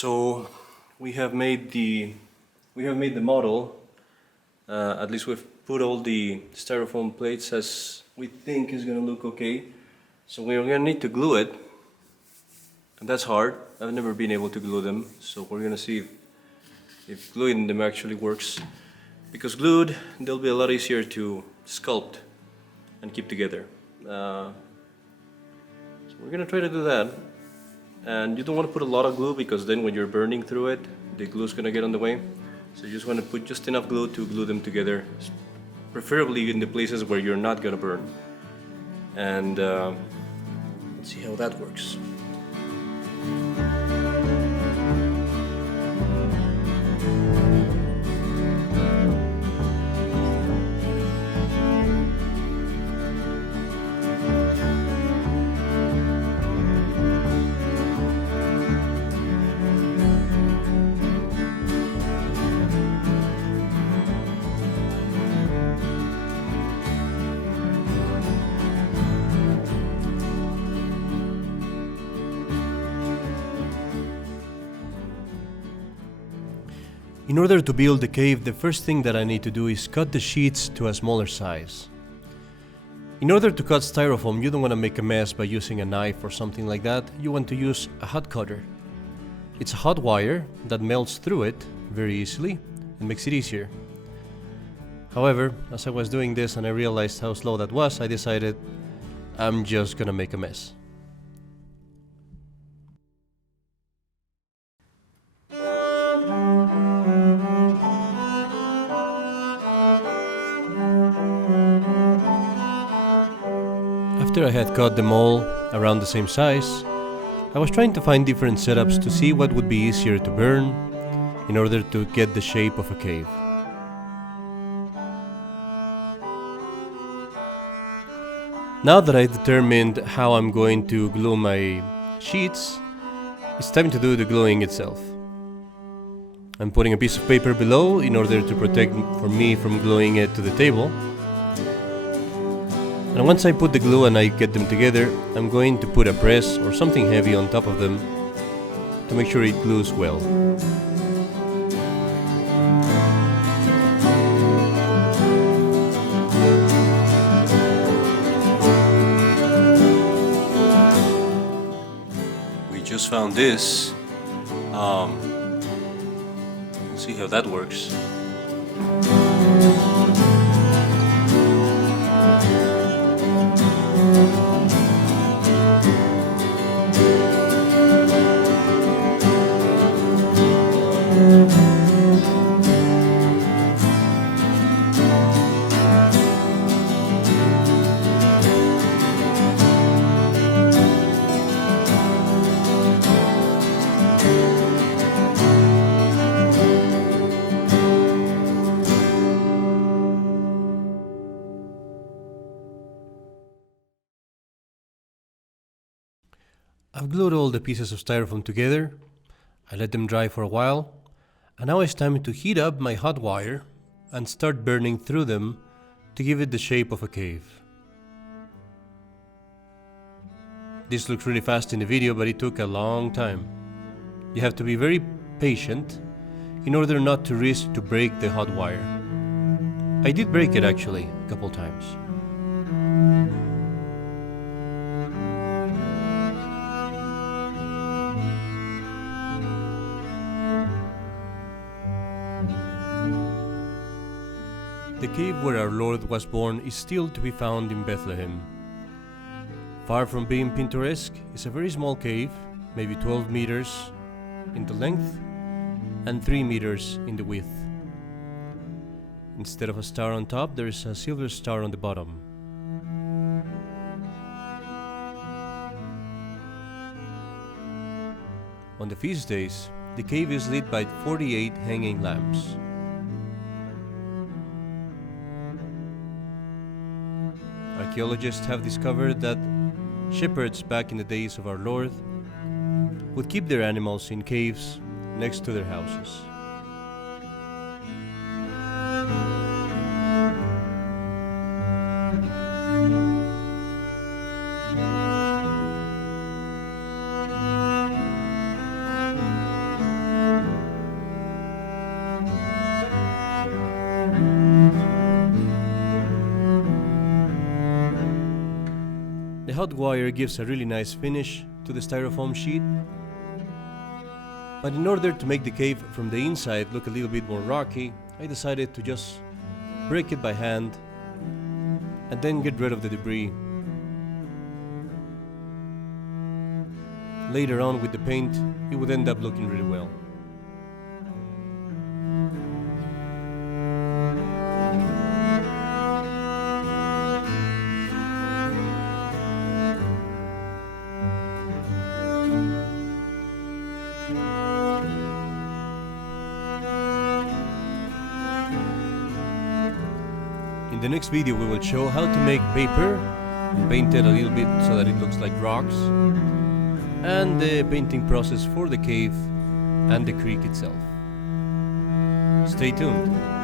So we have made the model. At least we've put all the styrofoam plates as we think is gonna look okay. So we're gonna need to glue it, and that's hard. I've never been able to glue them, so we're gonna see if gluing them actually works. Because glued, they'll be a lot easier to sculpt and keep together. So we're gonna try to do that. And you don't want to put a lot of glue because then when you're burning through it, the glue's gonna get on the way. So you just want to put just enough glue to glue them together, preferably in the places where you're not gonna burn. And let's see how that works. In order to build the cave, the first thing that I need to do is cut the sheets to a smaller size. In order to cut styrofoam, you don't want to make a mess by using a knife or something like that. You want to use a hot cutter. It's a hot wire that melts through it very easily and makes it easier. However, as I was doing this and I realized how slow that was, I decided I'm just gonna make a mess. After I had cut them all around the same size, I was trying to find different setups to see what would be easier to burn in order to get the shape of a cave. Now that I've determined how I'm going to glue my sheets, it's time to do the gluing itself. I'm putting a piece of paper below in order to protect me from gluing it to the table. And once I put the glue and I get them together, I'm going to put a press or something heavy on top of them to make sure it glues well. We just found this. Let's see how that works. I've glued all the pieces of styrofoam together. I let them dry for a while, and now it's time to heat up my hot wire and start burning through them to give it the shape of a cave. This looks really fast in the video, but it took a long time. You have to be very patient in order not to risk to break the hot wire. I did break it actually a couple times. The cave where our Lord was born is still to be found in Bethlehem. Far from being picturesque, it's a very small cave, maybe 12 meters in the length and 3 meters in the width. Instead of a star on top, there is a silver star on the bottom. On the feast days, the cave is lit by 48 hanging lamps. Archaeologists have discovered that shepherds back in the days of our Lord would keep their animals in caves next to their houses. hot wire gives a really nice finish to the styrofoam sheet. But in order to make the cave from the inside look a little bit more rocky, I decided to just break it by hand and then get rid of the debris. Later on with the paint, it would end up looking really well. In the next video we will show how to make paper and paint it a little bit so that it looks like rocks, and the painting process for the cave and the creek itself. Stay tuned.